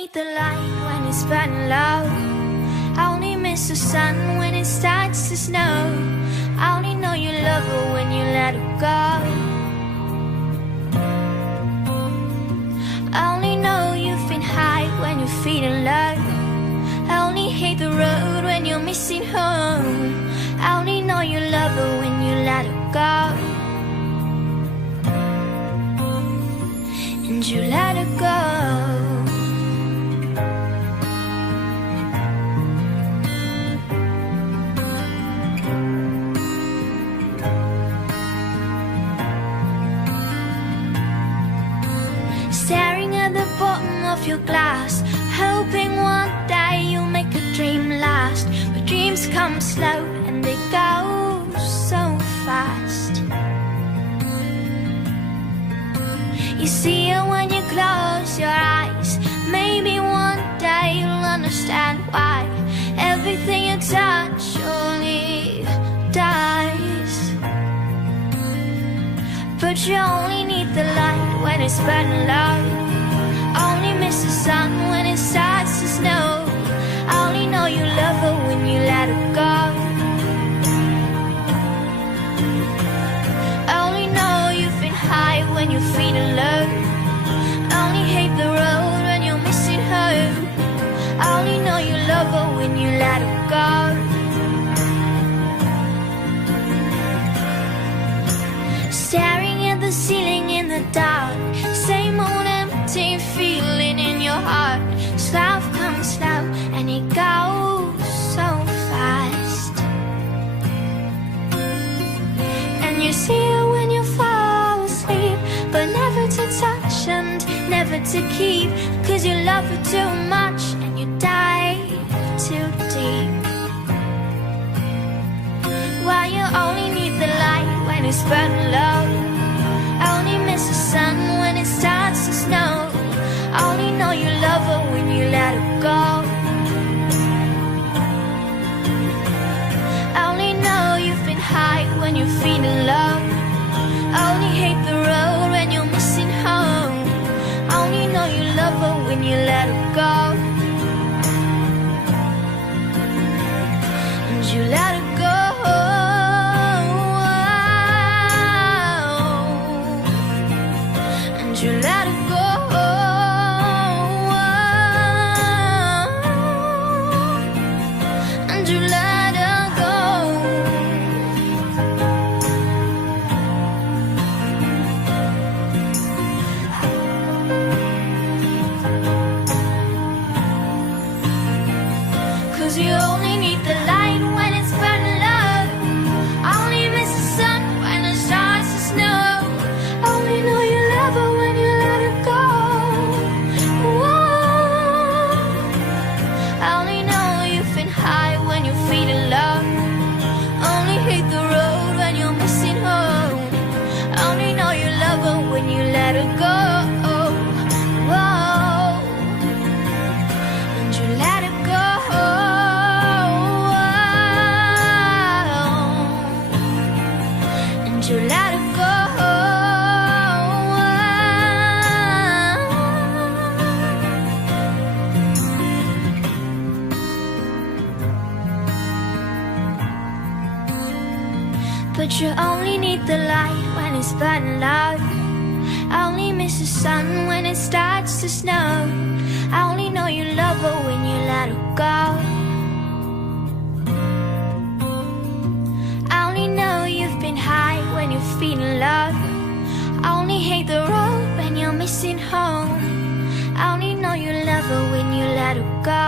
need the light when it's burning low. I only miss the sun when it starts to snow. I only know you love her when you let her go. I only know you've been high when you're feeling low. I only hate the road when you're missing home. I only know you love her when you let her go. And you let her go. Staring at the bottom of your glass, hoping one day you'll make a dream last. But dreams come slow and they go so fast. You see her when you close your eyes. Maybe one day you'll understand why everything you touch surely dies. But you only need the light when it's burning low. Only miss the sun when it starts to snow. I only know you love her when you let her go. I only know you've been high when you're feeling low. I only hate the road when you're missing home. I only know you love her when you let her go. Staring at the ceiling in the dark, same old empty feeling in your heart. So love comes slow and it goes so fast. And you see her when you fall asleep, but never to touch and never to keep. Cause you love her too much and you dive too deep. While you only need the light when it's burning low. I only miss the sun when it starts to snow. I only know you love her when you let her go. I only know you've been high when you're feeling low. I only hate the road when you're missing home. I only know you love her when you let her go. And you let her go. You let her go. And you let her go. Cause you only need the light when it's burning low. I only miss the sun when it starts to snow. I only know you love her when you let her go. Whoa. I only know you've been high when you're feeling low. Only hate the road when you're missing home. I only know you love her when you let her go. Whoa. And you let her go. And you let her go. But you only need the light when it's burning low. I only miss the sun when it starts to snow. I only know you love her when you let her go. I only know you've been high when you're feeling low. I only hate the road when you're missing home. I only know you love her when you let her go.